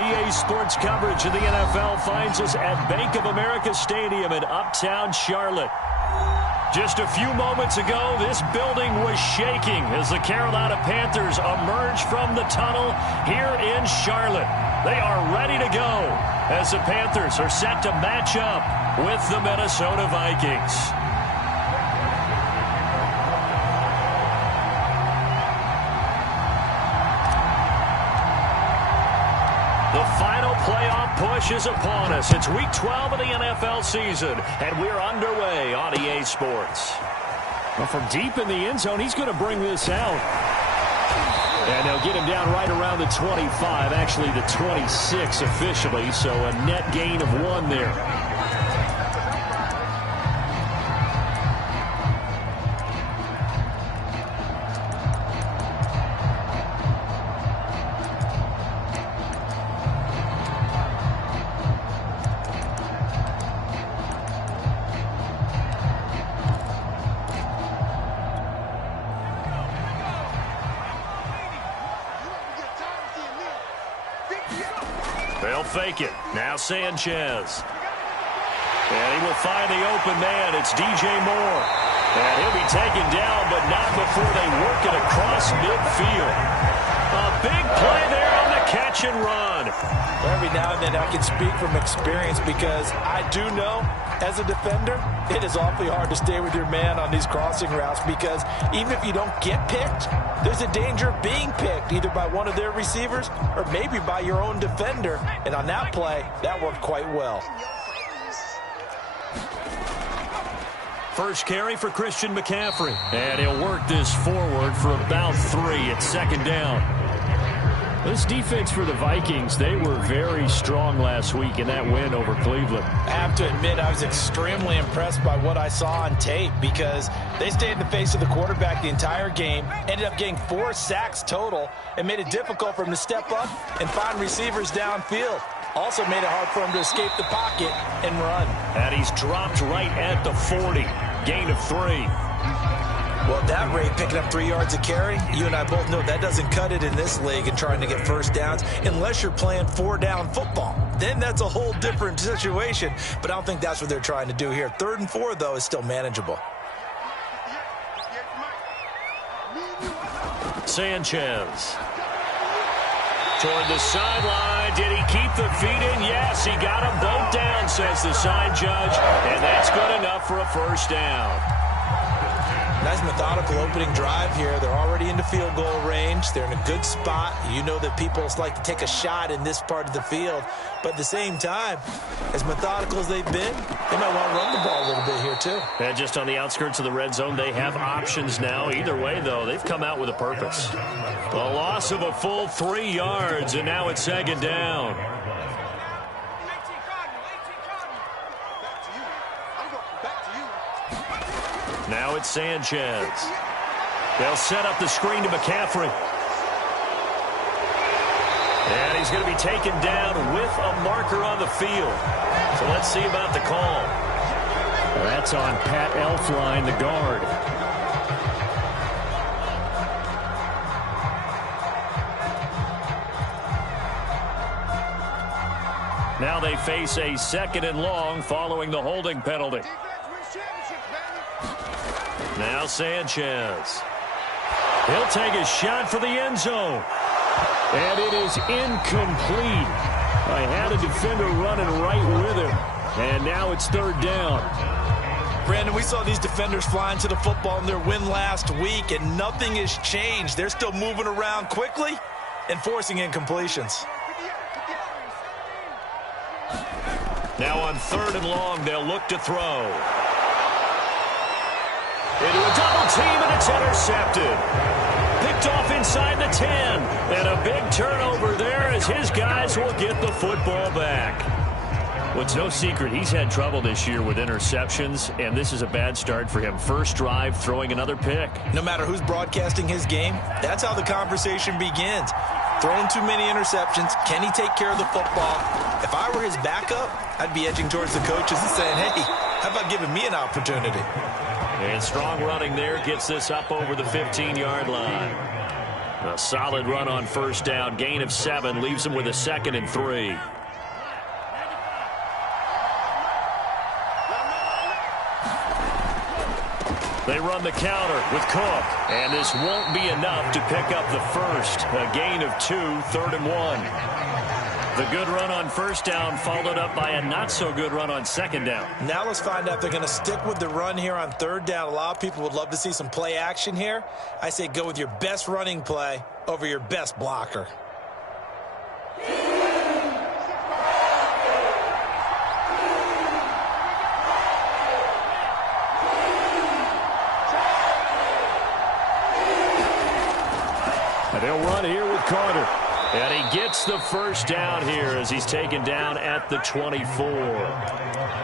EA Sports coverage of the NFL finds us at Bank of America Stadium in Uptown Charlotte. Just a few moments ago, this building was shaking as the Carolina Panthers emerged from the tunnel here in Charlotte. They are ready to go as the Panthers are set to match up with the Minnesota Vikings. The final playoff push is upon us. It's Week 12 of the NFL season, and we're underway on EA Sports. Well, from deep in the end zone, he's going to bring this out. And they'll get him down right around the 25, actually the 26 officially, so a net gain of 1 there. They'll fake it. Now Sanchez. And he will find the open man. It's DJ Moore. And he'll be taken down, but not before they work it across midfield. A big play there on the catch and run. Every now and then I can speak from experience because I do know, as a defender, it is awfully hard to stay with your man on these crossing routes because even if you don't get picked, there's a danger of being picked either by one of their receivers or maybe by your own defender. And on that play, that worked quite well. First carry for Christian McCaffrey. And he'll work this forward for about 3 at second down. This defense for the Vikings, they were very strong last week in that win over Cleveland. I have to admit, I was extremely impressed by what I saw on tape because they stayed in the face of the quarterback the entire game, ended up getting 4 sacks total, and made it difficult for him to step up and find receivers downfield. Also made it hard for him to escape the pocket and run. And he's dropped right at the 40. Gain of 3. Well, at that rate, picking up 3 yards a carry, you and I both know that doesn't cut it in this league and trying to get first downs unless you're playing 4-down football. Then that's a whole different situation, but I don't think that's what they're trying to do here. 3rd and 4, though, is still manageable. Sanchez. Toward the sideline. Did he keep the feet in? Yes, he got them both down, says the side judge, and that's good enough for a first down. Nice methodical opening drive here. They're already into field goal range. They're in a good spot. You know that people like to take a shot in this part of the field. But at the same time, as methodical as they've been, they might want to run the ball a little bit here too. And just on the outskirts of the red zone, they have options now. Either way, though, they've come out with a purpose. A loss of a full 3 yards, and now it's second down. Now it's Sanchez. They'll set up the screen to McCaffrey. And he's going to be taken down with a marker on the field. So let's see about the call. That's on Pat Elflein, the guard. Now they face a 2nd and long following the holding penalty. Now Sanchez. He'll take a shot for the end zone. And it is incomplete. I had a defender running right with him. And now it's 3rd down. Brandon, we saw these defenders flying to the football in their win last week, and nothing has changed. They're still moving around quickly and forcing incompletions. Now on 3rd and long, they'll look to throw. Into a double team, and it's intercepted. Picked off inside the 10. And a big turnover there as his guys will get the football back. Well, it's no secret he's had trouble this year with interceptions, and this is a bad start for him. First drive, throwing another pick. No matter who's broadcasting his game, that's how the conversation begins. Throwing too many interceptions. Can he take care of the football? If I were his backup, I'd be edging towards the coaches and saying, hey, how about giving me an opportunity? And strong running there gets this up over the 15-yard line. A solid run on first down. Gain of 7 leaves him with a 2nd and 3. They run the counter with Cook. And this won't be enough to pick up the first. A gain of 2, 3rd and 1. The good run on first down followed up by a not-so-good run on 2nd down. Now let's find out if they're going to stick with the run here on 3rd down. A lot of people would love to see some play action here. I say go with your best running play over your best blocker. And he'll run here with Carter. And he gets the first down here as he's taken down at the 24.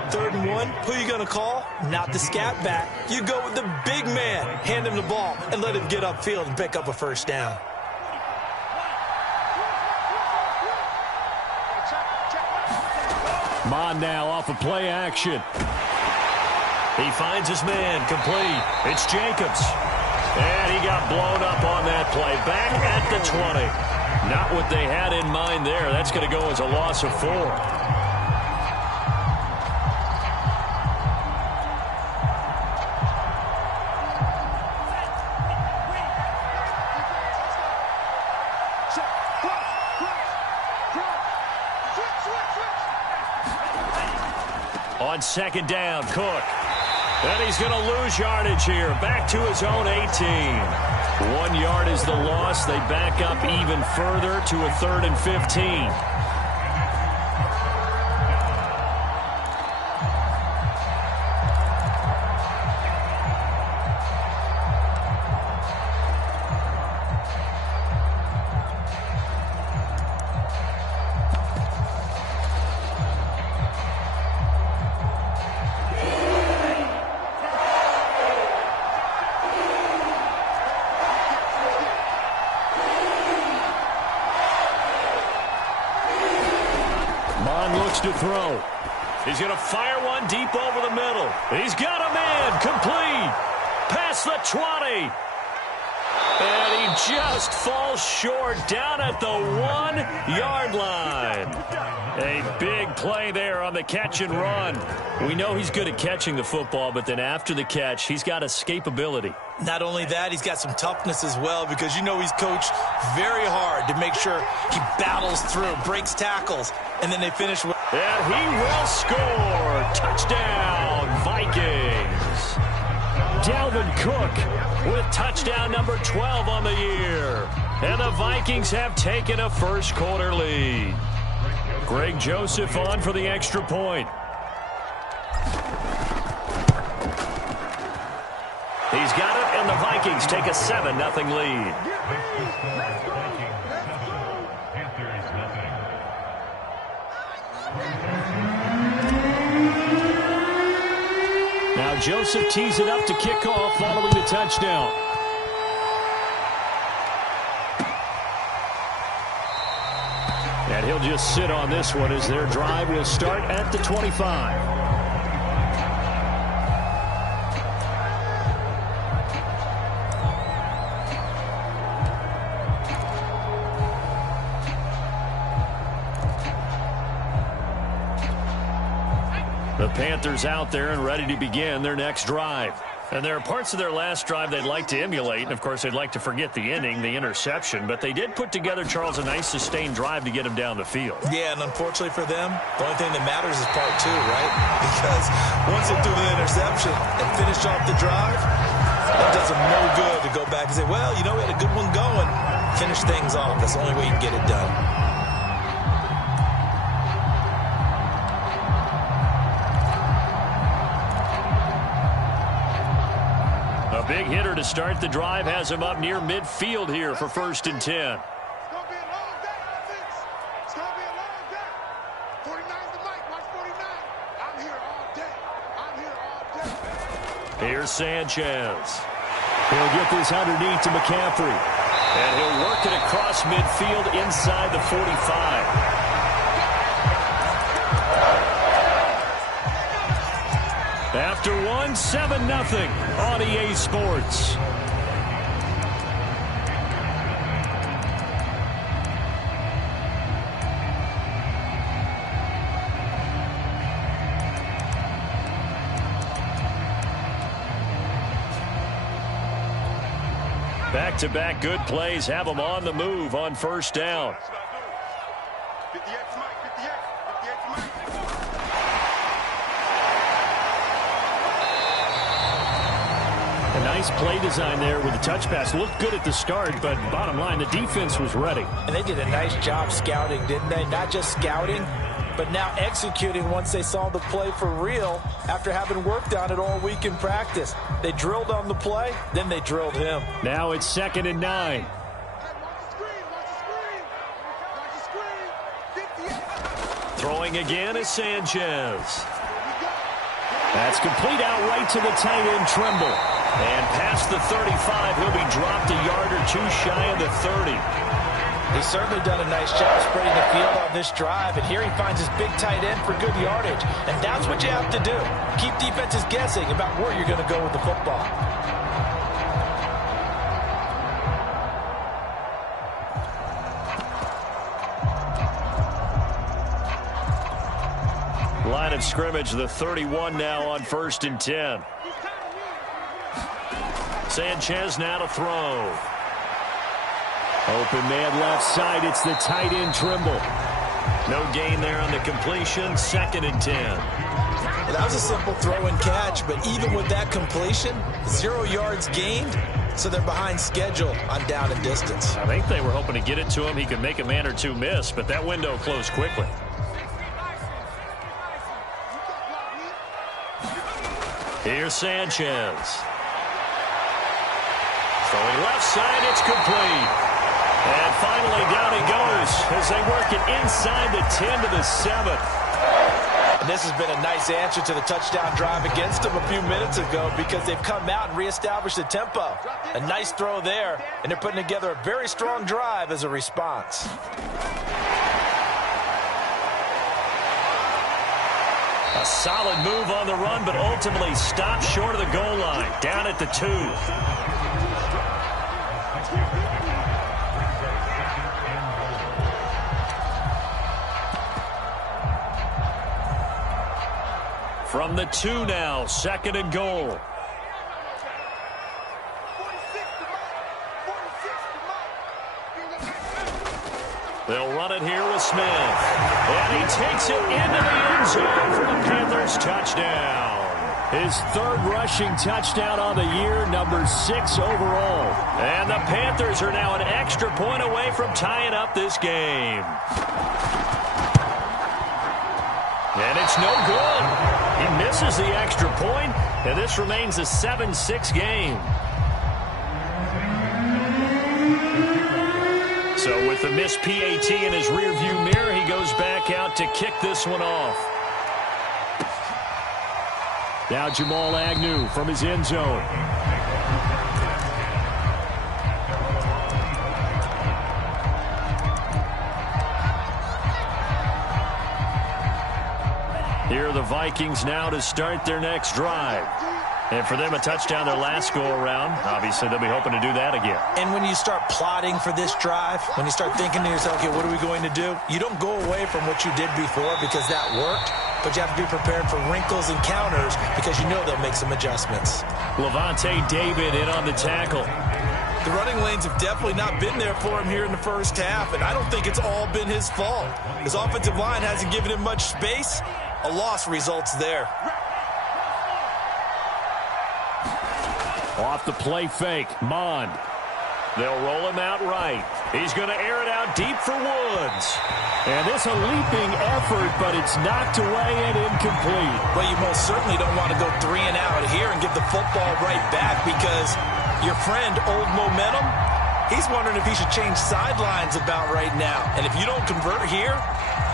3rd and 1, who are you going to call? Not the scat back. You go with the big man. Hand him the ball and let him get upfield and pick up a first down. Mon now off of play action. He finds his man complete. It's Jacobs. And he got blown up on that play. Back at the 20. Not what they had in mind there. That's going to go as a loss of 4. On 2nd down, Cook. And he's going to lose yardage here. Back to his own 18. 1 yard is the loss. They back up even further to a 3rd and 15. To throw. He's going to fire one deep over the middle. He's got a man complete. Past the 20. And he just falls short down at the 1-yard line. A big play there on the catch and run. We know he's good at catching the football, but then after the catch, he's got escapability. Not only that, he's got some toughness as well because you know he's coached very hard to make sure he battles through, breaks tackles, and then they finish with... And he will score. Touchdown, Vikings. Dalvin Cook with touchdown number 12 on the year. And the Vikings have taken a first-quarter lead. Greg Joseph on for the extra point. He's got it, and the Vikings take a 7-0 lead. Now Joseph tees it up to kick off following the touchdown. And he'll just sit on this one as their drive will start at the 25. The Panthers out there and ready to begin their next drive. And there are parts of their last drive they'd like to emulate. And, of course, they'd like to forget the inning, the interception. But they did put together, Charles, a nice sustained drive to get him down the field. Yeah, and unfortunately for them, the only thing that matters is part 2, right? Because once they threw the interception and finished off the drive, it does them no good to go back and say, well, you know, we had a good one going. Finish things off. That's the only way you can get it done. A big hitter to start the drive has him up near midfield here for 1st and 10. Here's Sanchez. He'll get this underneath to McCaffrey. And he'll work it across midfield inside the 45. After 7-0 on EA Sports. Back-to-back good plays have them on the move on first down. A nice play design there with the touch pass. Looked good at the start, but bottom line, the defense was ready. And they did a nice job scouting, didn't they? Not just scouting, but now executing once they saw the play for real after having worked on it all week in practice. They drilled on the play, then they drilled him. Now it's 2nd and 9. Throwing again is Sanchez. That's complete out right to the tight end, Trimble. And past the 35, he'll be dropped a yard or two shy of the 30. He's certainly done a nice job spreading the field on this drive, and here he finds his big tight end for good yardage. And that's what you have to do. Keep defenses guessing about where you're going to go with the football. Line of scrimmage, the 31 now on 1st and 10. Sanchez now to throw. Open man left side. It's the tight end, Trimble. No gain there on the completion. 2nd and 10. Well, that was a simple throw and catch, but even with that completion, 0 yards gained, so they're behind schedule on down and distance. I think they were hoping to get it to him. He could make a man or two miss, but that window closed quickly. Here's Sanchez. Throwing left side, it's complete. And finally down he goes as they work it inside the 10 to the 7. And this has been a nice answer to the touchdown drive against them a few minutes ago because they've come out and reestablished the tempo. A nice throw there, and they're putting together a very strong drive as a response. A solid move on the run, but ultimately stopped short of the goal line. Down at the 2. From the 2 now, 2nd and goal. They'll run it here with Smith. And he takes it into the end zone for the Panthers touchdown. His 3rd rushing touchdown on the year, number 6 overall. And the Panthers are now an extra point away from tying up this game. And it's no good. He misses the extra point, and this remains a 7-6 game. So with the missed PAT in his rearview mirror, he goes back out to kick this one off. Now Jamal Agnew from his end zone. Here are the Vikings now to start their next drive. And for them, a touchdown their last go-around. Obviously, they'll be hoping to do that again. And when you start plotting for this drive, when you start thinking to yourself, okay, what are we going to do? You don't go away from what you did before because that worked, but you have to be prepared for wrinkles and counters because you know they'll make some adjustments. Levante David in on the tackle. The running lanes have definitely not been there for him here in the first half, and I don't think it's all been his fault. His offensive line hasn't given him much space. A loss results there. Off the play fake, Mond. They'll roll him out right. He's going to air it out deep for Woods. And this a leaping effort, but it's knocked away and incomplete. Well, you most certainly don't want to go 3 and out here and give the football right back because your friend, Old Momentum, he's wondering if he should change sidelines about right now. And if you don't convert here,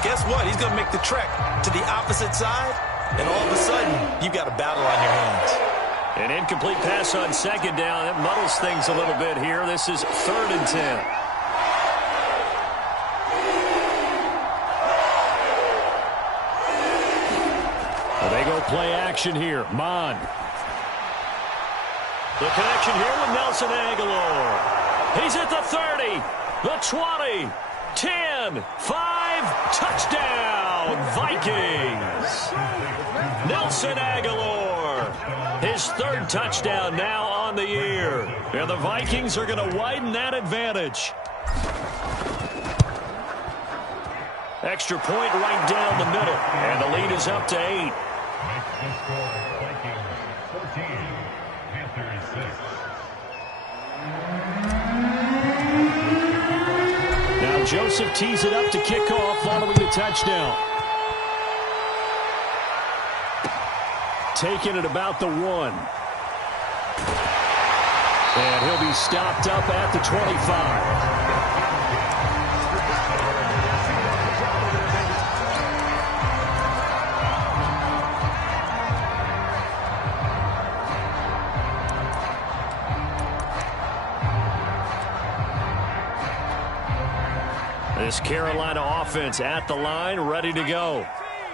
guess what? He's going to make the trek to the opposite side, and all of a sudden, you've got a battle on your hands. An incomplete pass on 2nd down. That muddles things a little bit here. This is 3rd and 10. Well, they go play action here. Mond. The connection here with Nelson Aguilar. He's at the 30, the 20, 10, 5, touchdown, Vikings. Nelson Aguilar, his 3rd touchdown now on the year. And the Vikings are going to widen that advantage. Extra point right down the middle. And the lead is up to 8. Now Joseph tees it up to kick off following the touchdown. Taking it about the 1. And he'll be stopped up at the 25. This Carolina offense at the line, ready to go.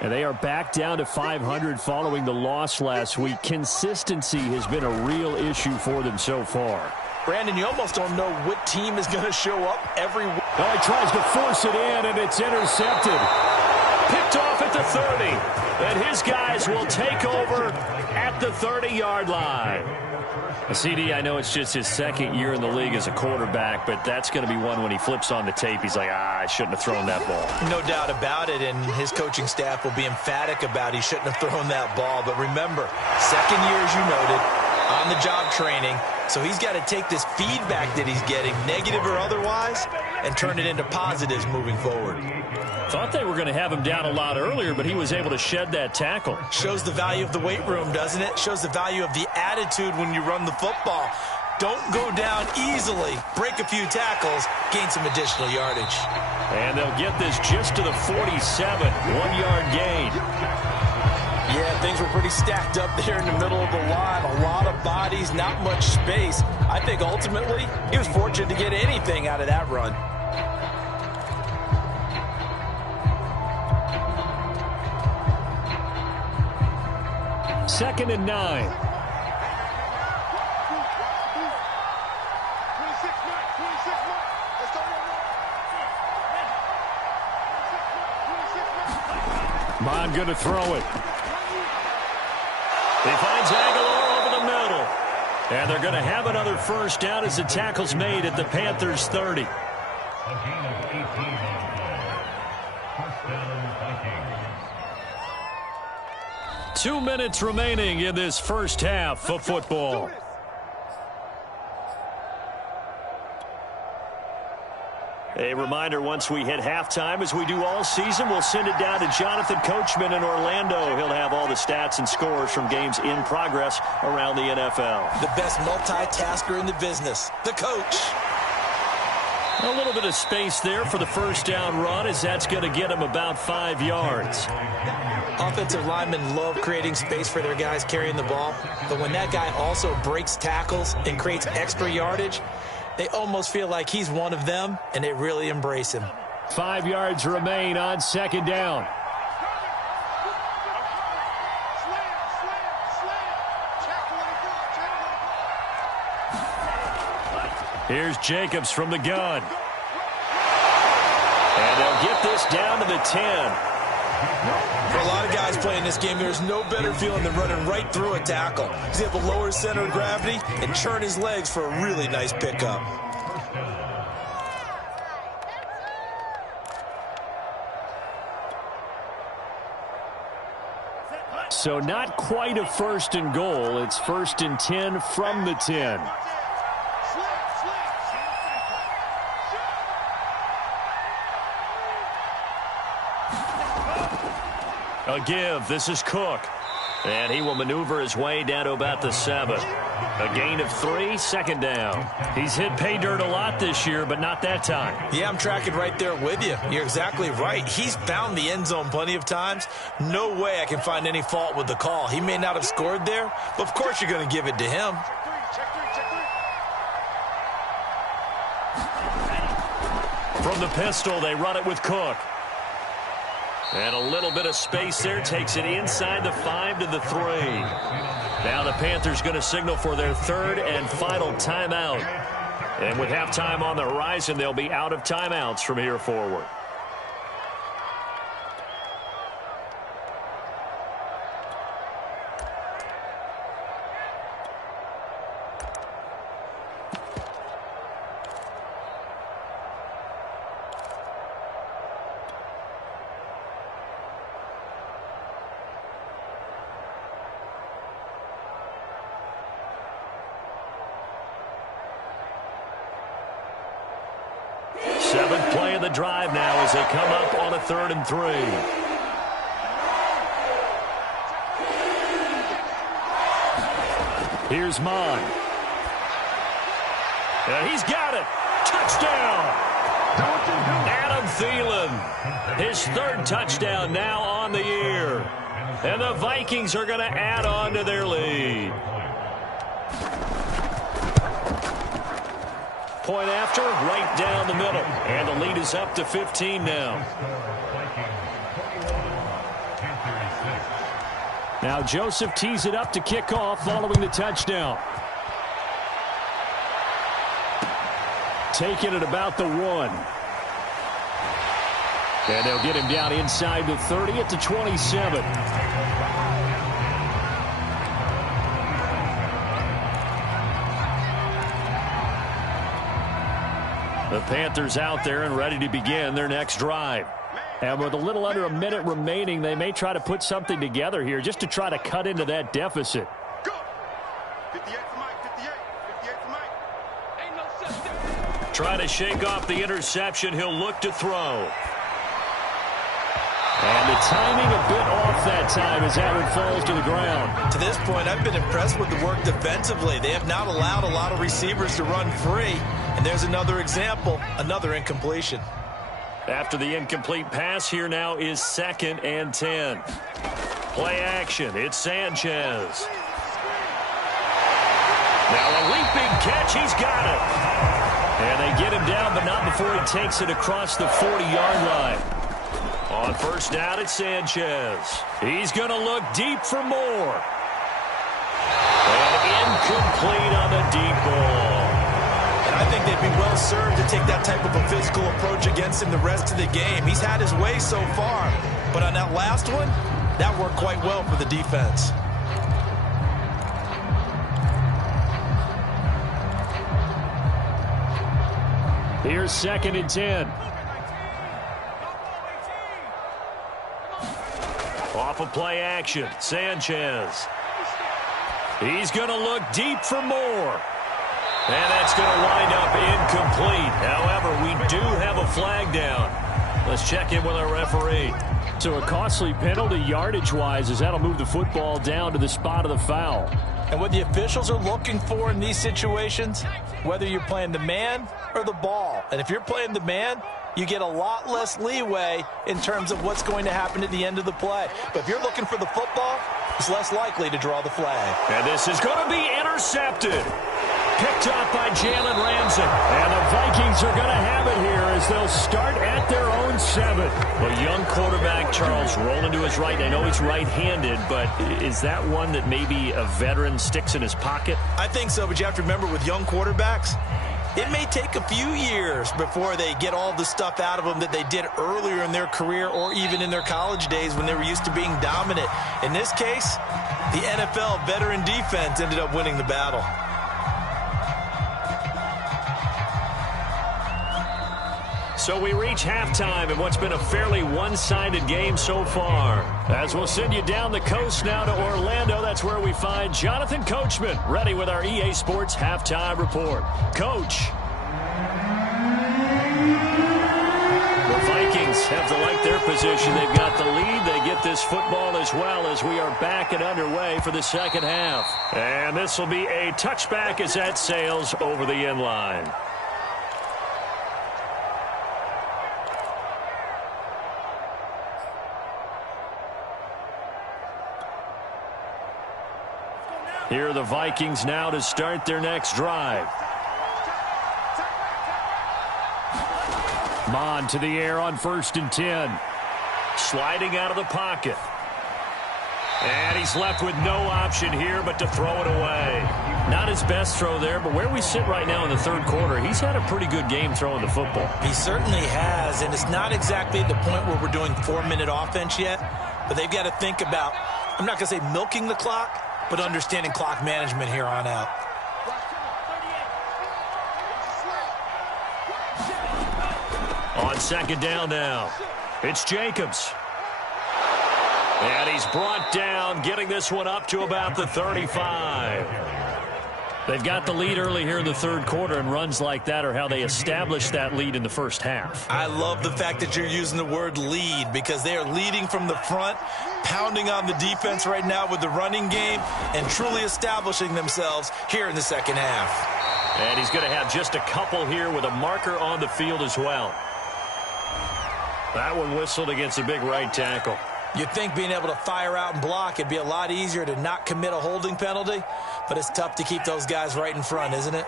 And they are back down to 500 following the loss last week. Consistency has been a real issue for them so far. Brandon, you almost don't know what team is going to show up every week. Well, he tries to force it in, and it's intercepted. Picked off at the 30. And his guys will take over at the 30-yard line. CD, I know it's just his second year in the league as a quarterback, but that's going to be one when he flips on the tape. He's like, I shouldn't have thrown that ball. No doubt about it, and his coaching staff will be emphatic about he shouldn't have thrown that ball. But remember, second year, as you noted, on-the-job training, so he's got to take this feedback that he's getting, negative or otherwise, and turn it into positives moving forward. Thought they were going to have him down a lot earlier, but he was able to shed that tackle. Shows the value of the weight room, doesn't it? Shows the value of the attitude when you run the football. Don't go down easily. Break a few tackles, gain some additional yardage. And they'll get this just to the 47, 1-yard gain. Yeah, things were pretty stacked up there in the middle of the line. A lot of bodies, not much space. I think ultimately he was fortunate to get anything out of that run. Second and 9. Mon going to throw it. He finds Aguilar over the middle. And they're going to have another first down as the tackle's made at the Panthers' 30. 2 minutes remaining in this first half of football. A reminder, once we hit halftime, as we do all season, we'll send it down to Jonathan Coachman in Orlando. He'll have all the stats and scores from games in progress around the NFL. The best multitasker in the business, the coach. A little bit of space there for the first down run, as that's going to get him about 5 yards. Offensive linemen love creating space for their guys carrying the ball, but when that guy also breaks tackles and creates extra yardage, they almost feel like he's one of them, and they really embrace him. 5 yards remain on second down. Here's Jacobs from the gun. And they'll get this down to the 10. For a lot of guys playing this game, there's no better feeling than running right through a tackle. He's able to lower his center of gravity and churn his legs for a really nice pickup. So not quite a first and goal. It's first and 10 from the 10. A give. This is Cook. And he will maneuver his way down to about the 7. A gain of 3, second down. He's hit pay dirt a lot this year, but not that time. Yeah, I'm tracking right there with you. You're exactly right. He's found the end zone plenty of times. No way I can find any fault with the call. He may not have scored there, but of course you're going to give it to him. From the pistol, they run it with Cook. And a little bit of space there, takes it inside the 5 to the 3. Now the Panthers going to signal for their third and final timeout. And with halftime on the horizon, they'll be out of timeouts from here forward. Seventh play of the drive now as they come up on a 3rd and 3. Here's Mon. And he's got it. Touchdown. Adam Thielen. His 3rd touchdown now on the year. And the Vikings are going to add on to their lead. Point after, right down the middle. And the lead is up to 15 now. Now Joseph tees it up to kick off following the touchdown. Taking it about the 1. And they'll get him down inside the 30 at the 27. The Panthers out there and ready to begin their next drive. And with a little under a minute remaining, they may try to put something together here just to try to cut into that deficit. Go. 58 to Mike, 58 to Mike. Ain't no such. Trying to shake off the interception. He'll look to throw. And the timing a bit off that time as that one falls to the ground. To this point, I've been impressed with the work defensively. They have not allowed a lot of receivers to run free. And there's another example, another incompletion. After the incomplete pass, here now is 2nd and 10. Play action. It's Sanchez. Now a leaping catch. He's got it. And they get him down, but not before he takes it across the 40-yard line. On 1st down, it's Sanchez. He's going to look deep for more. And incomplete on the deep ball. And I think they'd be well served to take that type of a physical approach against him the rest of the game. He's had his way so far, but on that last one, that worked quite well for the defense. Here's 2nd and 10. Off of play action, Sanchez. He's going to look deep for more. And that's going to wind up incomplete. However, we do have a flag down. Let's check in with our referee. So a costly penalty yardage-wise as that'll move the football down to the spot of the foul. And what the officials are looking for in these situations, whether you're playing the man or the ball. And if you're playing the man, you get a lot less leeway in terms of what's going to happen at the end of the play. But if you're looking for the football, it's less likely to draw the flag. And this is going to be intercepted. Picked up by Jalen Ramsey. And the Vikings are going to have it here as they'll start at their own 7. A young quarterback, Charles, rolling to his right. I know he's right-handed, but is that one that maybe a veteran sticks in his pocket? I think so, but you have to remember with young quarterbacks, it may take a few years before they get all the stuff out of them that they did earlier in their career or even in their college days when they were used to being dominant. In this case, the NFL veteran defense ended up winning the battle. So we reach halftime in what's been a fairly one-sided game so far. As we'll send you down the coast now to Orlando, that's where we find Jonathan Coachman, ready with our EA Sports Halftime Report. Coach. The Vikings have to like their position. They've got the lead. They get this football as well as we are back and underway for the second half. And this will be a touchback as that sails over the end line. Here are the Vikings now to start their next drive. Mon to the air on 1st and 10. Sliding out of the pocket. And he's left with no option here but to throw it away. Not his best throw there, but where we sit right now in the 3rd quarter, he's had a pretty good game throwing the football. He certainly has, and it's not exactly at the point where we're doing 4-minute offense yet, but they've got to think about, I'm not going to say milking the clock, but understanding clock management here on out. On 2nd down now, it's Jacobs. And he's brought down, getting this one up to about the 35. They've got the lead early here in the third quarter, and runs like that are how they established that lead in the first half. I love the fact that you're using the word lead, because they are leading from the front, pounding on the defense right now with the running game, and truly establishing themselves here in the second half. And he's going to have just a couple here with a marker on the field as well. That one whistled against a big right tackle. You'd think being able to fire out and block, it'd be a lot easier to not commit a holding penalty, but it's tough to keep those guys right in front, isn't it?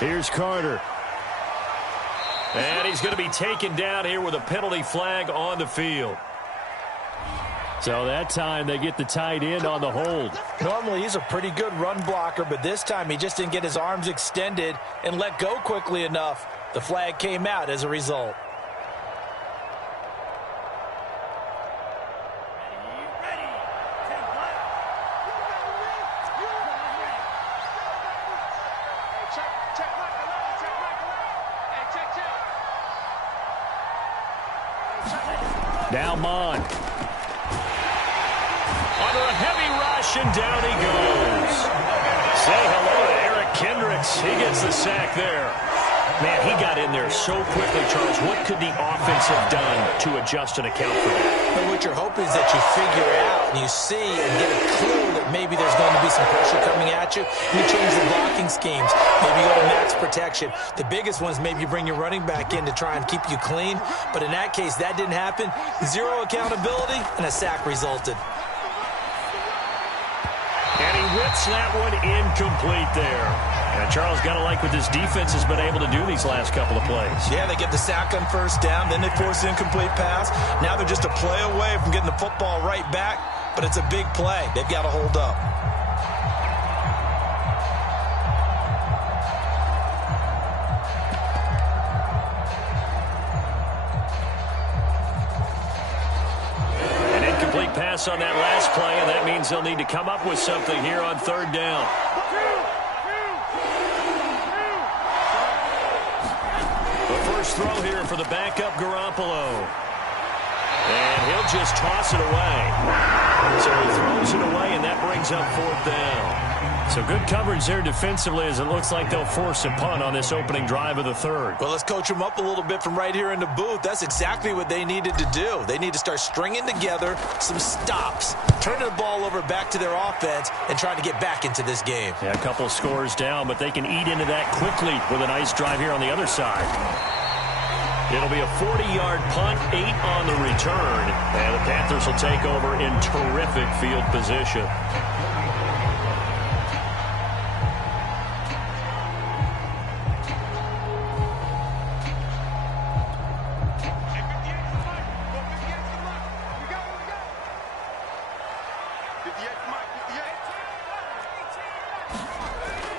Here's Carter. And he's going to be taken down here with a penalty flag on the field. So that time they get the tight end on the hold. Normally he's a pretty good run blocker, but this time he just didn't get his arms extended and let go quickly enough. The flag came out as a result. Now Mon. Under a heavy rush, and down he goes. Say hello to Eric Kendricks. He gets the sack there. Man, he got in there so quickly, Charles. What could the offense have done to adjust and account for that? But what you're hoping is that you figure out and you see and get a clue that maybe there's going to be some pressure coming at you. You change the blocking schemes. Maybe you go to max protection. The biggest one is maybe you bring your running back in to try and keep you clean. But in that case, that didn't happen. Zero accountability, and a sack resulted. And he whips that one incomplete there. And Charles, got to like what this defense has been able to do these last couple of plays. Yeah, they get the sack on first down, then they force an incomplete pass. Now they're just a play away from getting the football right back, but it's a big play. They've got to hold up. An incomplete pass on that last play, and that means they'll need to come up with something here on third down. First throw here for the backup Garoppolo. And he'll just toss it away. So he throws it away, and that brings up fourth down. So good coverage there defensively, as it looks like they'll force a punt on this opening drive of the third. Well, let's coach them up a little bit from right here in the booth. That's exactly what they needed to do. They need to start stringing together some stops, turning the ball over back to their offense, and trying to get back into this game. Yeah, a couple scores down, but they can eat into that quickly with a nice drive here on the other side. It'll be a 40-yard punt, 8 on the return, and the Panthers will take over in terrific field position.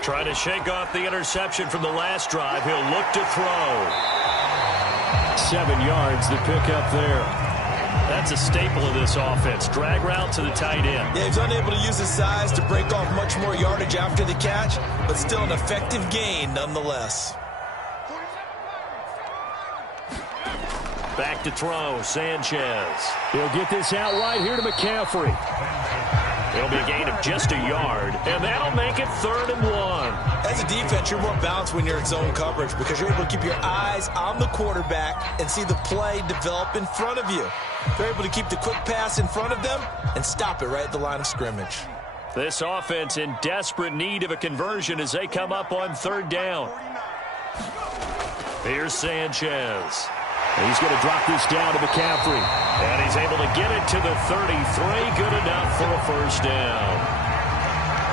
Trying to shake off the interception from the last drive. He'll look to throw. 7 yards to pick up there. That's a staple of this offense. Drag route to the tight end. Yeah, he's unable to use his size to break off much more yardage after the catch, but still an effective gain nonetheless. Back to throw, Sanchez. He'll get this out right here to McCaffrey. It'll be a gain of just a yard, and that'll make it 3rd and 1. As a defense, you're more balanced when you're in zone coverage because you're able to keep your eyes on the quarterback and see the play develop in front of you. They're able to keep the quick pass in front of them and stop it right at the line of scrimmage. This offense in desperate need of a conversion as they come up on 3rd down. Here's Sanchez. He's going to drop this down to McCaffrey. And he's able to get it to the 33. Good enough for a first down.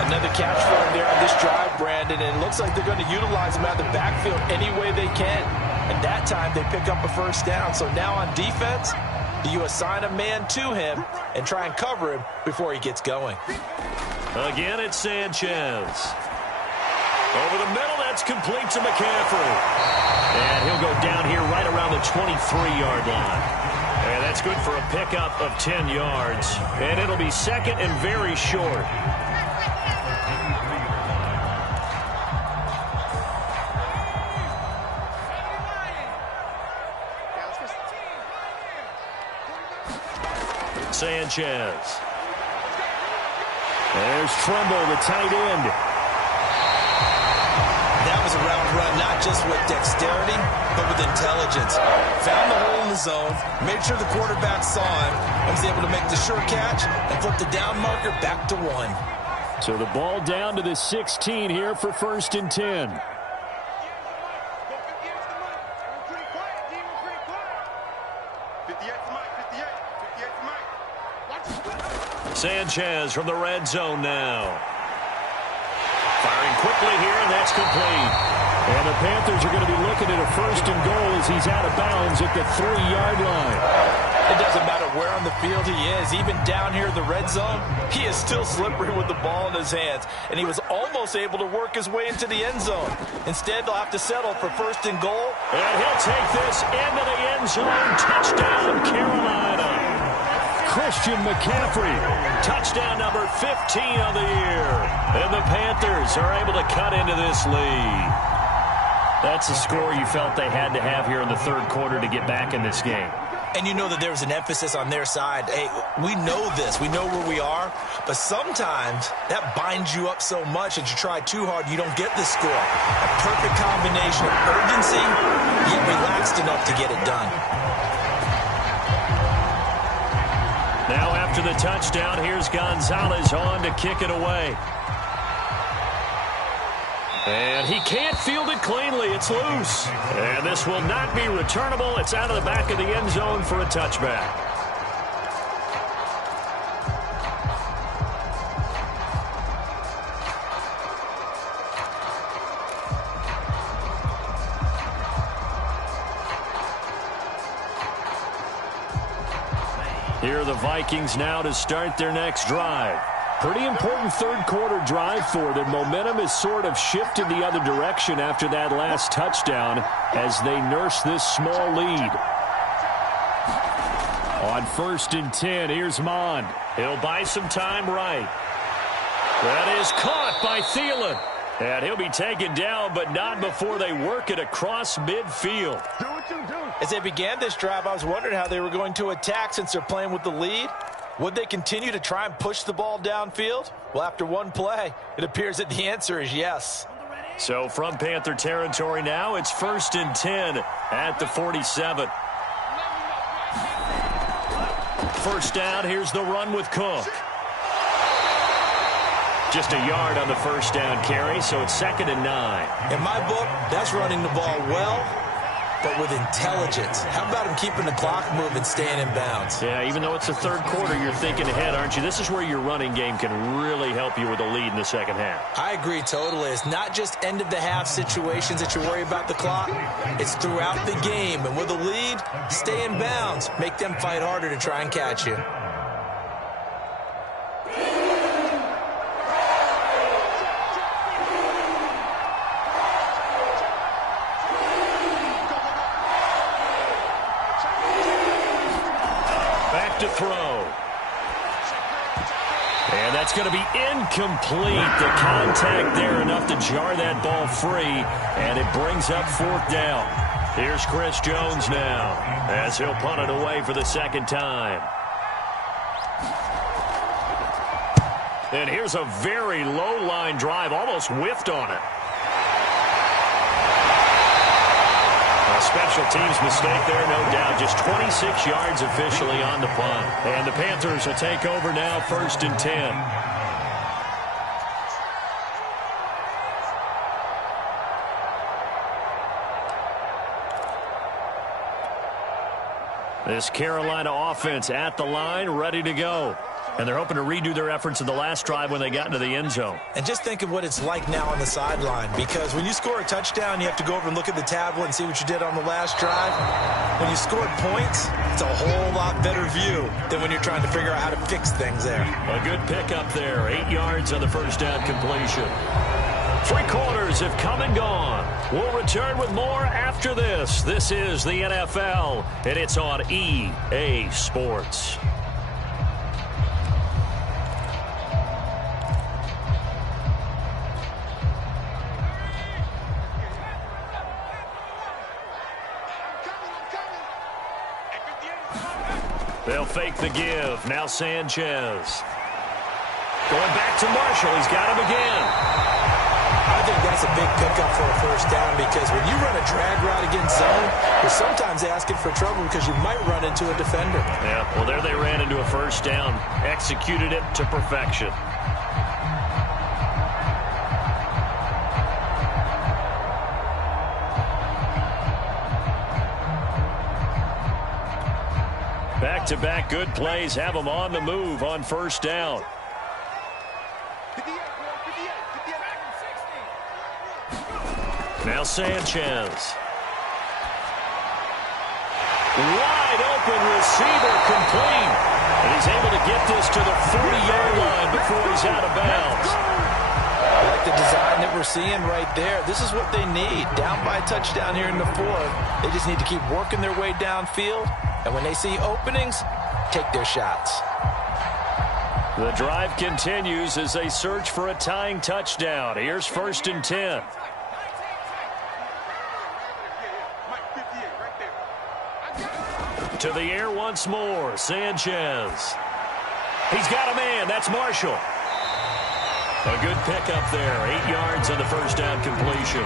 Another catch for him there on this drive, Brandon. And it looks like they're going to utilize him out of the backfield any way they can. And that time they pick up a first down. So now on defense, do you assign a man to him and try and cover him before he gets going? Again, it's Sanchez. Over the middle, that's complete to McCaffrey. And he'll go down here right around the 23-yard line. And that's good for a pickup of 10 yards. And it'll be second and very short. Sanchez. There's Trimble, the tight end. That was a route run, not just with dexterity, but with intelligence. Found the hole in the zone, made sure the quarterback saw him, and was able to make the sure catch and flip the down marker back to 1. So the ball down to the 16 here for 1st and 10. Sanchez from the red zone now. Firing quickly here, and that's complete. And the Panthers are going to be looking at a 1st and goal as he's out of bounds at the 3-yard line. It doesn't matter where on the field he is. Even down here in the red zone, he is still slippery with the ball in his hands. And he was almost able to work his way into the end zone. Instead, they'll have to settle for 1st and goal. And he'll take this into the end zone. Touchdown, Carolina. Christian McCaffrey, touchdown number 15 on the year. And the Panthers are able to cut into this lead. That's a score you felt they had to have here in the 3rd quarter to get back in this game. And you know that there's an emphasis on their side. Hey, we know this. We know where we are. But sometimes that binds you up so much that you try too hard, you don't get the score. A perfect combination of urgency, yet relaxed enough to get it done. Now after the touchdown, here's Gonzalez on to kick it away. And he can't field it cleanly. It's loose. And this will not be returnable. It's out of the back of the end zone for a touchback. Here are the Vikings now to start their next drive. Pretty important 3rd quarter drive for them. Momentum has sort of shifted the other direction after that last touchdown as they nurse this small lead. On 1st and 10, here's Mond. He'll buy some time right. That is caught by Thielen. And he'll be taken down, but not before they work it across midfield. As they began this drive, I was wondering how they were going to attack since they're playing with the lead. Would they continue to try and push the ball downfield? Well, after one play, it appears that the answer is yes. So from Panther territory now, it's 1st and 10 at the 47. First down, here's the run with Cook. Just a yard on the first down carry, so it's 2nd and 9. In my book, that's running the ball well, but with intelligence. How about him keeping the clock moving, staying in bounds? Yeah, even though it's the 3rd quarter, you're thinking ahead, aren't you? This is where your running game can really help you with a lead in the 2nd half. I agree totally. It's not just end-of-the-half situations that you worry about the clock. It's throughout the game. And with a lead, stay in bounds. Make them fight harder to try and catch you. To throw. And that's going to be incomplete. The contact there enough to jar that ball free, and it brings up 4th down. Here's Chris Jones now as he'll punt it away for the 2nd time. And here's a very low line drive, almost whiffed on it. A special teams mistake there, no doubt. Just 26 yards officially on the punt. And the Panthers will take over now, 1st and 10. This Carolina offense at the line, ready to go. And they're hoping to redo their efforts in the last drive when they got into the end zone. And just think of what it's like now on the sideline, because when you score a touchdown, you have to go over and look at the tablet and see what you did on the last drive. When you score points, it's a whole lot better view than when you're trying to figure out how to fix things there. A good pickup there. 8 yards on the first down completion. 3 quarters have come and gone. We'll return with more after this. This is the NFL, and it's on EA Sports. They'll fake the give. Now Sanchez. Going back Back to Marshall. He's got him again. I think that's a big pickup for a first down because when you run a drag route against zone, you're sometimes asking for trouble because you might run into a defender. Yeah, well, there they ran into a first down. Executed it to perfection. Back-to-back good plays have them on the move on first down. Now Sanchez. Wide open receiver complete. And he's able to get this to the 40-yard line before he's out of bounds. I like the design that we're seeing right there. This is what they need. Down by a touchdown here in the fourth. They just need to keep working their way downfield. And when they see openings, take their shots. The drive continues as they search for a tying touchdown. Here's 1st and 10. To the air once more. Sanchez. He's got a man. That's Marshall. A good pickup there. 8 yards on the first down completion.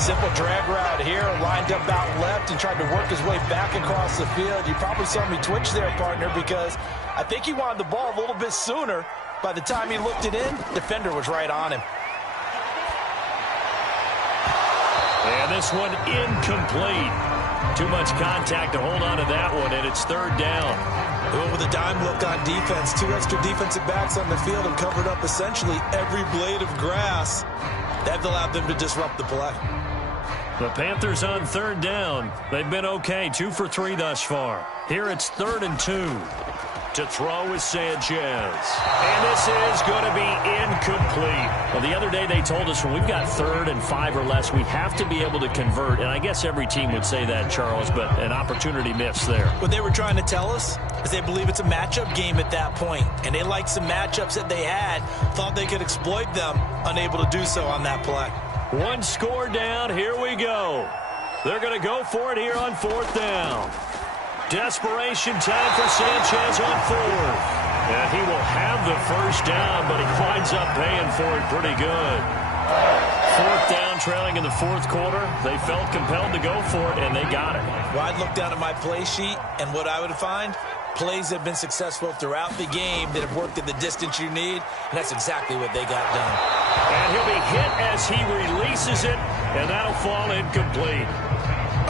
Simple drag route here, lined up out left and tried to work his way back across the field. You probably saw me twitch there, partner, because I think he wanted the ball a little bit sooner. By the time he looked it in, defender was right on him. And this one incomplete. Too much contact to hold on to that one, and it's 3rd down. With a dime look on defense, 2 extra defensive backs on the field and covered up essentially every blade of grass. That allowed them to disrupt the play. The Panthers on 3rd down. They've been okay, 2 for 3 thus far. Here it's 3rd and 2. To throw is Sanchez. And this is going to be incomplete. Well, the other day they told us when we've got 3rd and 5 or less, we have to be able to convert. And I guess every team would say that, Charles, but an opportunity missed there. What they were trying to tell us is they believe it's a matchup game at that point. And they liked some matchups that they had, thought they could exploit them, unable to do so on that play. 1 score down. Here we go. They're going to go for it here on 4th down. Desperation time for Sanchez on 4th. And he will have the first down, but he winds up paying for it pretty good. 4th down, trailing in the 4th quarter. They felt compelled to go for it, and they got it. Well, I'd look down at my play sheet, and what I would find, plays that have been successful throughout the game that have worked at the distance you need, and that's exactly what they got done. And he'll be hit as he releases it, and that'll fall incomplete.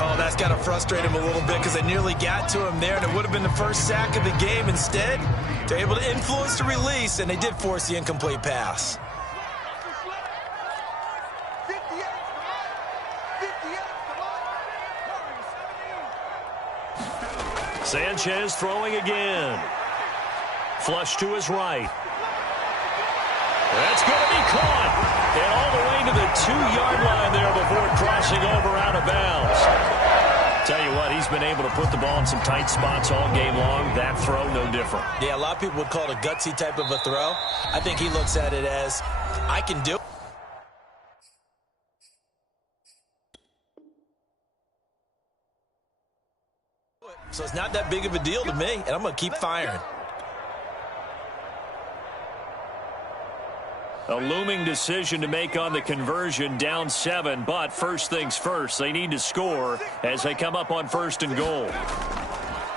Oh, that's got to frustrate him a little bit because they nearly got to him there, and it would have been the first sack of the game. Instead, they're able to influence the release, and they did force the incomplete pass. Sanchez throwing again. Flush to his right. That's going to be caught. And all the way to the 2-yard line there before crossing over out of bounds. Tell you what, he's been able to put the ball in some tight spots all game long. That throw, no different. Yeah, a lot of people would call it a gutsy type of a throw. I think he looks at it as, I can do it. So it's not that big of a deal to me, and I'm going to keep firing. A looming decision to make on the conversion, down 7, but first things first, they need to score as they come up on 1st and goal.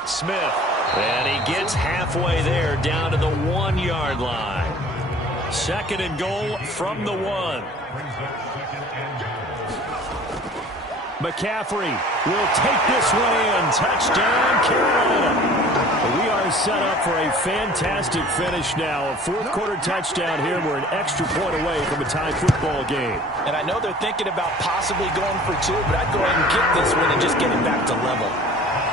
Smith, and he gets halfway there, down to the 1-yard line. 2nd and goal from the 1. McCaffrey will take this one in. Touchdown, Carolina. We are set up for a fantastic finish now. A 4th quarter touchdown here. We're an extra point away from a tie football game. And I know they're thinking about possibly going for 2, but I'd go ahead and get this one and just get it back to level.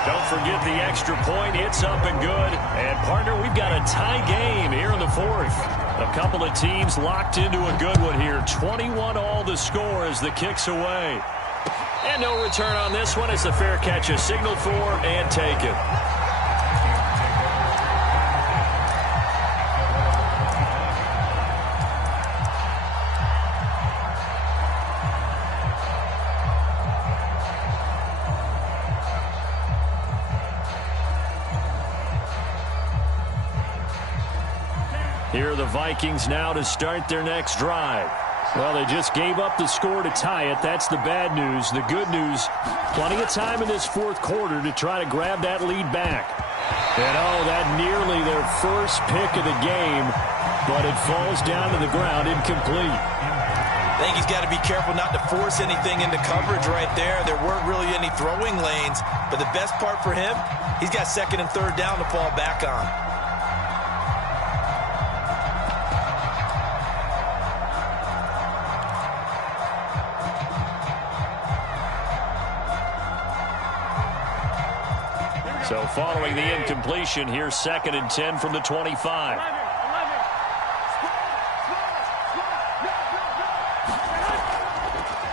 Don't forget the extra point. It's up and good. And, partner, we've got a tie game here in the 4th. A couple of teams locked into a good one here. 21 all the score as the kick's away. And no return on this one as the fair catch is signaled for and taken. Here are the Vikings now to start their next drive. Well, they just gave up the score to tie it. That's the bad news. The good news, plenty of time in this fourth quarter to try to grab that lead back. And, oh, that nearly their first pick of the game, but it falls down to the ground incomplete. I think he's got to be careful not to force anything into coverage right there. There weren't really any throwing lanes, but the best part for him, he's got second and third down to fall back on. So following the incompletion, here's 2nd and 10 from the 25.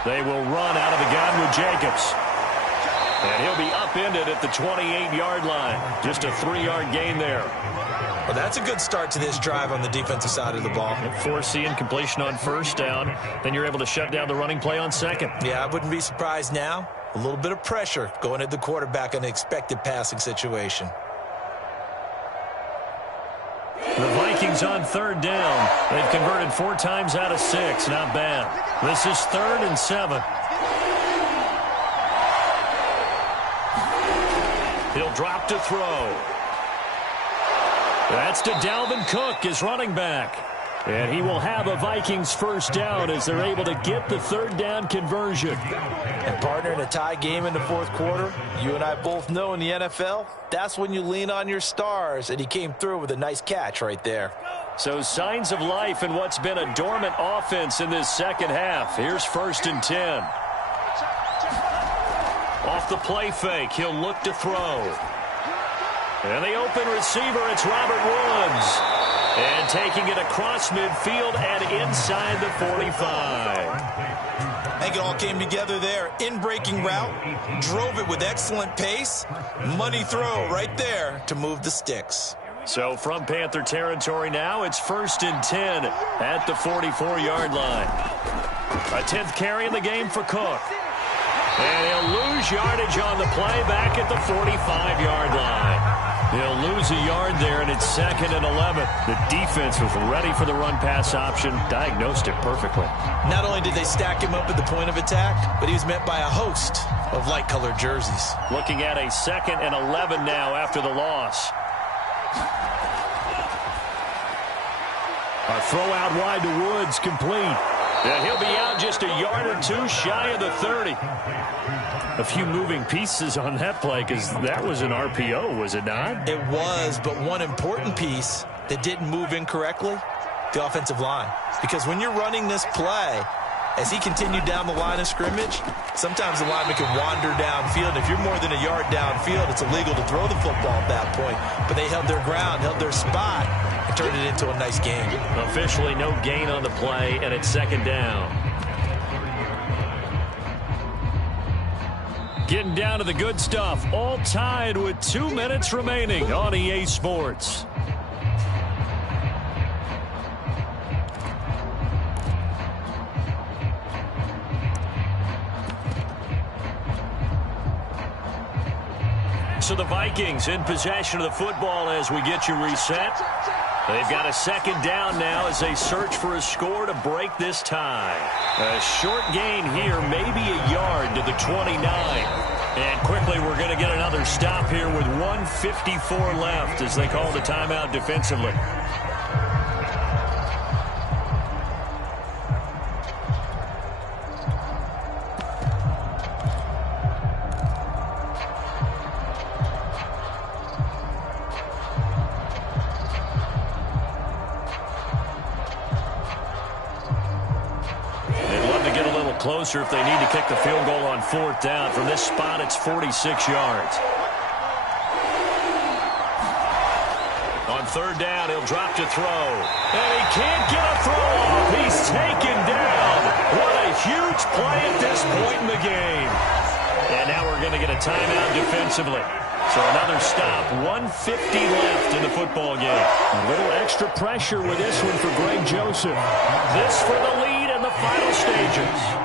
They will run out of the gun with Jacobs. And he'll be upended at the 28-yard line. Just a 3-yard gain there. Well, that's a good start to this drive on the defensive side of the ball. Force the incompletion on first down. Then you're able to shut down the running play on second. Yeah, I wouldn't be surprised now. A little bit of pressure going at the quarterback in an expected passing situation. The Vikings on third down. They've converted 4 times out of 6. Not bad. This is 3rd and 7. He'll drop to throw. That's to Dalvin Cook, his running back. And he will have a Vikings first down as they're able to get the 3rd down conversion. And partner, in a tie game in the fourth quarter, you and I both know in the NFL, that's when you lean on your stars, and he came through with a nice catch right there. So signs of life in what's been a dormant offense in this second half. Here's 1st and 10. Off the play fake, he'll look to throw. And the open receiver, it's Robert Woods. And taking it across midfield and inside the 45. I think it all came together there. In-breaking route, drove it with excellent pace. Money throw right there to move the sticks. So from Panther territory now, it's 1st and 10 at the 44-yard line. A 10th carry in the game for Cook. And he'll lose yardage on the play back at the 45-yard line. He'll lose a yard there, and it's 2nd and 11. The defense was ready for the run-pass option, diagnosed it perfectly. Not only did they stack him up at the point of attack, but he was met by a host of light-colored jerseys. Looking at a 2nd and 11 now after the loss. A throw out wide to Woods, complete. And he'll be out just a yard or 2 shy of the 30. A few moving pieces on that play because that was an RPO, was it not? It was, but one important piece that didn't move incorrectly, the offensive line. Because when you're running this play, as he continued down the line of scrimmage, sometimes the lineman can wander downfield. And if you're more than a yard downfield, it's illegal to throw the football at that point. But they held their ground, held their spot, and turned it into a nice game. Officially no gain on the play, and it's 2nd down. Getting down to the good stuff, all tied with 2 minutes remaining on EA Sports. So the Vikings in possession of the football as we get you reset. They've got a 2nd down now as they search for a score to break this tie. A short gain here, maybe a yard to the 29. And quickly we're going to get another stop here with 1:54 left as they call the timeout defensively. Closer if they need to kick the field goal on 4th down. From this spot, it's 46 yards. On 3rd down, he'll drop to throw. And he can't get a throw off. He's taken down. What a huge play at this point in the game. And now we're going to get a timeout defensively. So another stop, 1:50 left in the football game. A little extra pressure with this one for Greg Joseph. This for the lead in the final stages.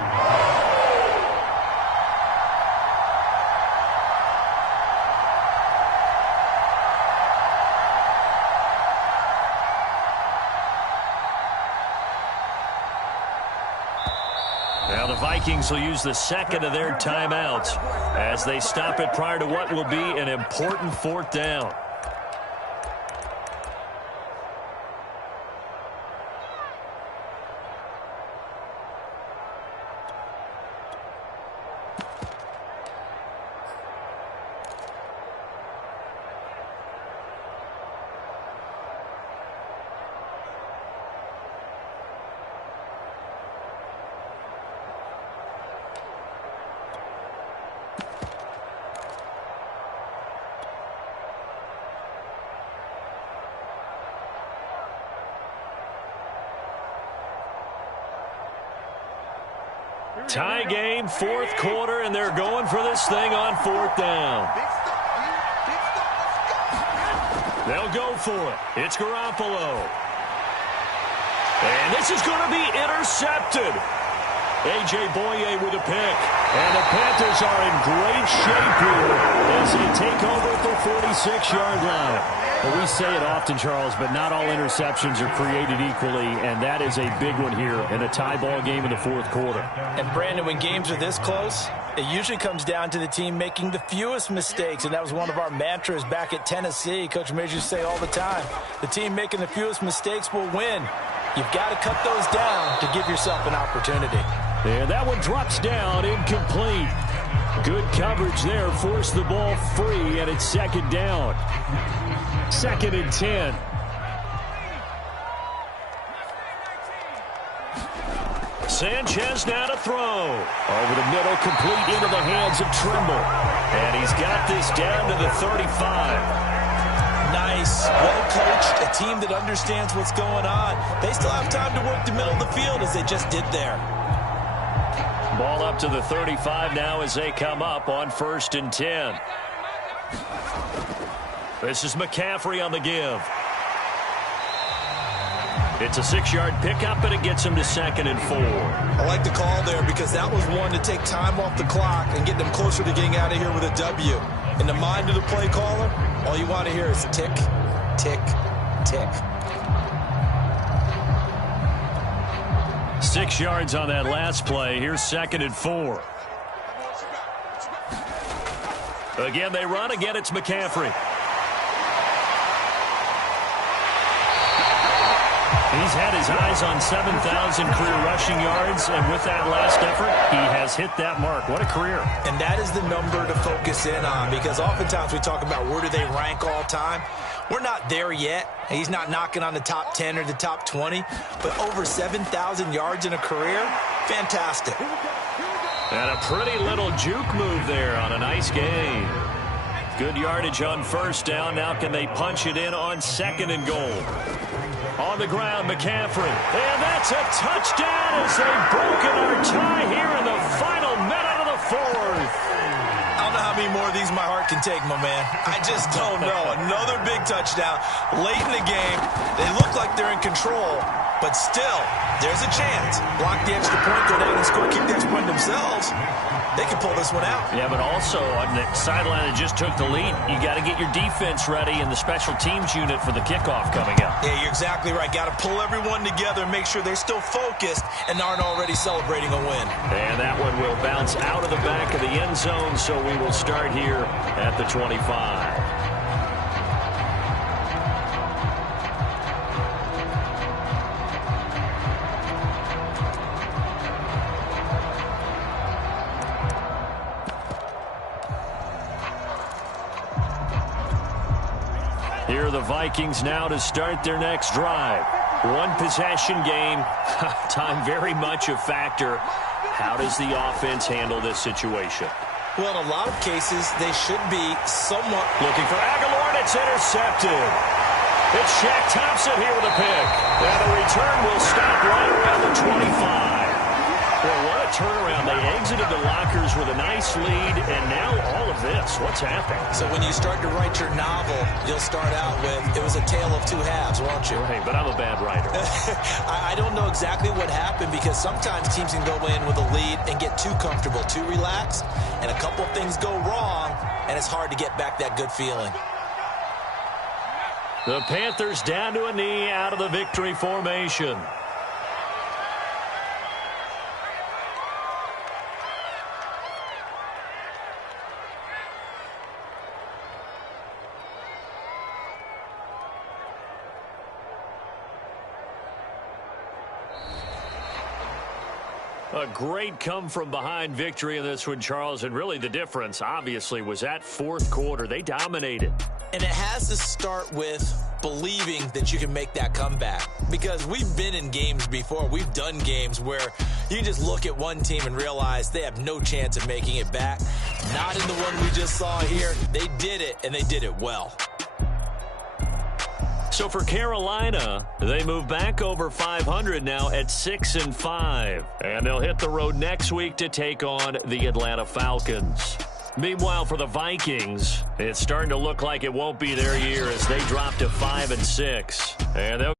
Now the Vikings will use the second of their timeouts as they stop it prior to what will be an important fourth down. Tie game, fourth quarter, and they're going for this thing on fourth down. They'll go for it. It's Garoppolo. And this is going to be intercepted. A.J. Boye with a pick. And the Panthers are in great shape here as they take over at the 46-yard line. Well, we say it often, Charles, but not all interceptions are created equally, and that is a big one here in a tie ball game in the fourth quarter. And, Brandon, when games are this close, it usually comes down to the team making the fewest mistakes, and that was one of our mantras back at Tennessee. Coach Major used to say all the time, the team making the fewest mistakes will win. You've got to cut those down to give yourself an opportunity. And that one drops down, incomplete. Good coverage there, forced the ball free, and it's second down. Second and 10. Sanchez now to throw. Over the middle, complete into the hands of Trimble. And he's got this down to the 35. Nice, well-coached, a team that understands what's going on. They still have time to work the middle of the field as they just did there. Ball up to the 35 now as they come up on 1st and 10. This is McCaffrey on the give. It's a 6-yard pickup, and it gets him to 2nd and 4. I like the call there because that was one to take time off the clock and get them closer to getting out of here with a W. In the mind of the play caller, all you want to hear is tick, tick, tick. 6 yards on that last play. Here's 2nd and 4. Again, they run. Again, it's McCaffrey. He's had his eyes on 7,000 career rushing yards, and with that last effort, he has hit that mark. What a career. And that is the number to focus in on, because oftentimes we talk about where do they rank all time. We're not there yet. He's not knocking on the top 10 or the top 20, but over 7,000 yards in a career, fantastic. And a pretty little juke move there on a nice game. Good yardage on 1st down. Now can they punch it in on 2nd and goal? On the ground, McCaffrey. And that's a touchdown as they've broken our tie here in the final minute of the fourth. I don't know how many more of these my heart can take, my man. I just don't know. Another big touchdown late in the game. They look like they're in control, but still, there's a chance. Block the extra point, go down and score, kick the extra point themselves. They can pull this one out. Yeah, but also on the sideline that just took the lead, you got to get your defense ready and the special teams unit for the kickoff coming up. Yeah, you're exactly right. Got to pull everyone together and make sure they're still focused and aren't already celebrating a win. And that one will bounce out of the back of the end zone, so we will start here at the 25. Here are the Vikings now to start their next drive. One possession game. Time very much a factor. How does the offense handle this situation? Well, in a lot of cases, they should be somewhat looking for Aguilar, and it's intercepted. It's Shaq Thompson here with a pick. And the return will stop right around the 25. Well, what a turnaround. They exited the lockers with a nice lead, and now all of this. What's happening? So when you start to write your novel, you'll start out with, it was a tale of two halves, won't you? Right, but I'm a bad writer. I don't know exactly what happened, because sometimes teams can go in with a lead and get too comfortable, too relaxed, and a couple things go wrong, and it's hard to get back that good feeling. The Panthers down to a knee out of the victory formation. A great come-from-behind victory in this one, Charles, and really the difference, obviously, was that fourth quarter. They dominated. And it has to start with believing that you can make that comeback. Because we've been in games before. We've done games where you just look at one team and realize they have no chance of making it back. Not in the one we just saw here. They did it, and they did it well. So for Carolina, they move back over 500 now at 6-5. And they'll hit the road next week to take on the Atlanta Falcons. Meanwhile, for the Vikings, it's starting to look like it won't be their year as they drop to 5-6. And they'll